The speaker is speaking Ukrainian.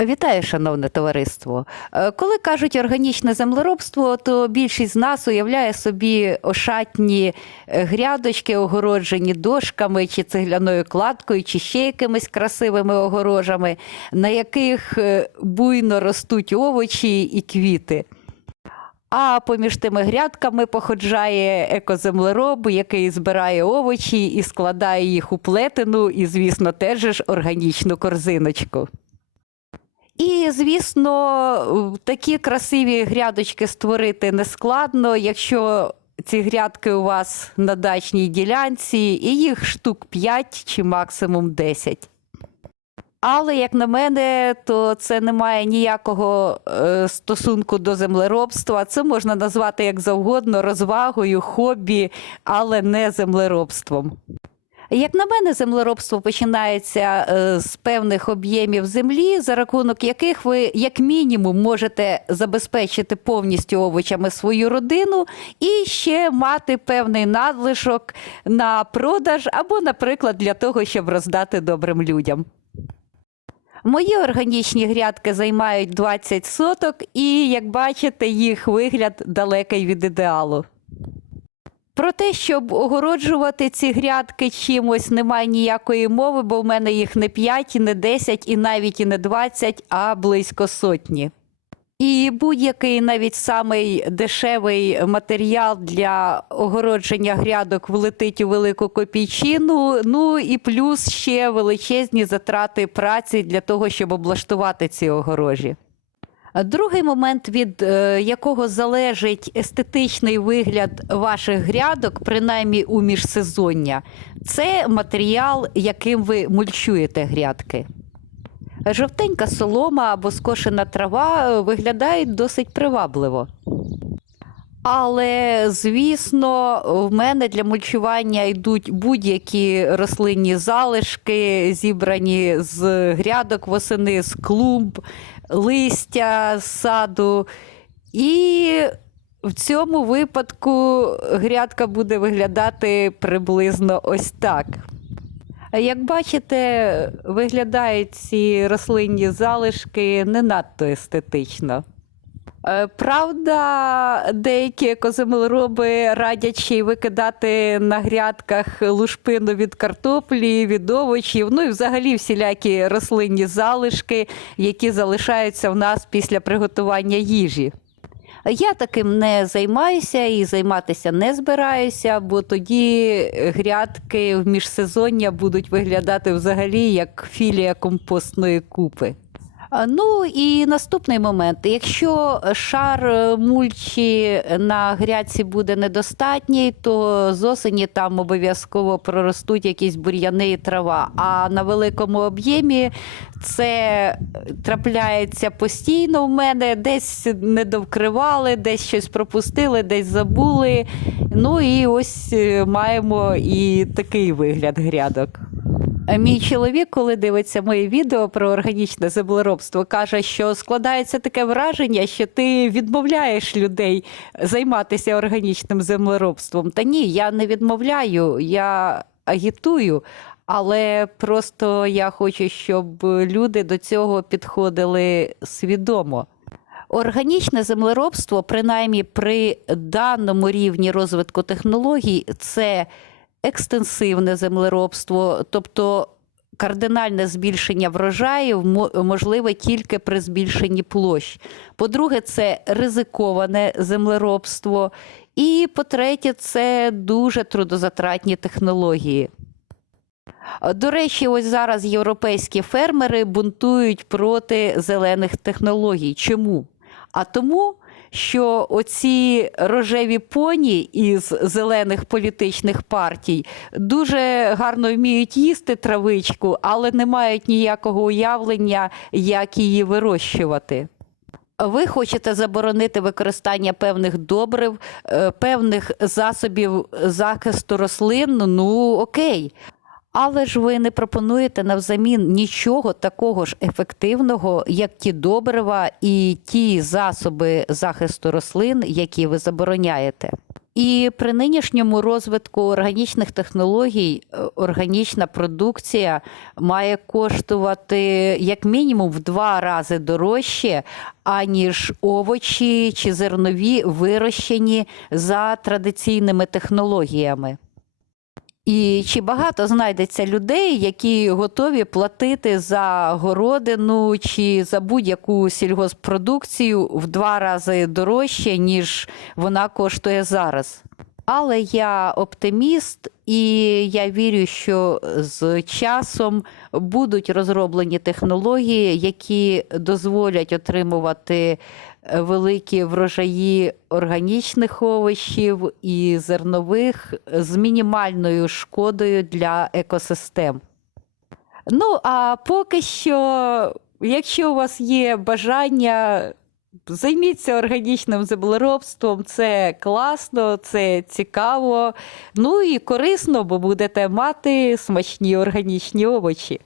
Вітаю, шановне товариство. Е, Коли кажуть органічне землеробство, то більшість з нас уявляє собі ошатні е, грядочки, огороджені дошками чи цегляною кладкою, чи ще якимись красивими огорожами, на яких е, буйно ростуть овочі і квіти. А поміж тими грядками походжає екоземлероб, який збирає овочі і складає їх у плетену, і, звісно, теж ж органічну корзиночку. І, звісно, такі красиві грядочки створити нескладно, якщо ці грядки у вас на дачній ділянці, і їх штук 5 чи максимум 10. Але, як на мене, то це не має ніякого е, стосунку до землеробства. Це можна назвати як завгодно розвагою, хобі, але не землеробством. Як на мене, землеробство починається е, з певних об'ємів землі, за рахунок яких ви, як мінімум, можете забезпечити повністю овочами свою родину і ще мати певний надлишок на продаж або, наприклад, для того, щоб роздати добрим людям. Мої органічні грядки займають 20 соток, і, як бачите, їх вигляд далекий від ідеалу. Про те, щоб огороджувати ці грядки чимось, немає ніякої мови, бо в мене їх не 5, і не 10, і навіть і не 20, а близько сотні. І будь-який навіть самий дешевий матеріал для огородження грядок влетить у велику копійчину. Ну і плюс ще величезні затрати праці для того, щоб облаштувати ці огорожі. Другий момент, від е, якого залежить естетичний вигляд ваших грядок, принаймні у міжсезоння, це матеріал, яким ви мульчуєте грядки. Жовтенька солома або скошена трава е, виглядають досить привабливо. Але, звісно, в мене для мульчування йдуть будь-які рослинні залишки, зібрані з грядок восени, з клумб, листя з саду. І в цьому випадку грядка буде виглядати приблизно ось так. Як бачите, виглядають ці рослинні залишки не надто естетично. Е, Правда, деякі екоземлероби радять ще й викидати на грядках лушпину від картоплі, від овочів, ну і взагалі всілякі рослинні залишки, які залишаються в нас після приготування їжі. Я таким не займаюся і займатися не збираюся, бо тоді грядки в міжсезоння будуть виглядати взагалі як філія компостної купи. Ну і наступний момент. Якщо шар е, мульчі на грядці буде недостатній, то з осені там обов'язково проростуть якісь бур'яни і трава. А на великому об'ємі це трапляється постійно в мене, десь не довкривали, десь щось пропустили, десь забули. Ну і ось е, маємо і такий вигляд грядок. А Мій чоловік, коли дивиться мої відео про органічне землеробство, каже, що складається таке враження, що ти відмовляєш людей займатися органічним землеробством. Та ні, я не відмовляю, я агітую, але просто я хочу, щоб люди до цього підходили свідомо. Органічне землеробство, принаймні при даному рівні розвитку технологій, це екстенсивне землеробство, тобто кардинальне збільшення врожаїв можливе тільки при збільшенні площ. По-друге, це ризиковане землеробство. І по-третє, це дуже трудозатратні технології. До речі, ось зараз європейські фермери бунтують проти зелених технологій. Чому? А тому, що оці рожеві поні із зелених політичних партій дуже гарно вміють їсти травичку, але не мають ніякого уявлення, як її вирощувати. Ви хочете заборонити використання певних добрив, е, певних засобів захисту рослин? Ну окей. Але ж ви не пропонуєте навзамін нічого такого ж ефективного, як ті добрива і ті засоби захисту рослин, які ви забороняєте. І при нинішньому розвитку органічних технологій е, органічна продукція має коштувати як мінімум в два рази дорожче, аніж овочі чи зернові вирощені за традиційними технологіями. І чи багато знайдеться людей, які готові платити за городину чи за будь-яку сільгоспродукцію в два рази дорожче, ніж вона коштує зараз? Але я оптиміст, і я вірю, що з часом будуть розроблені технології, які дозволять отримувати великі врожаї органічних овочів і зернових з мінімальною шкодою для екосистем. Ну, а поки що, якщо у вас є бажання, займіться органічним землеробством, це класно, це цікаво, ну і корисно, бо будете мати смачні органічні овочі.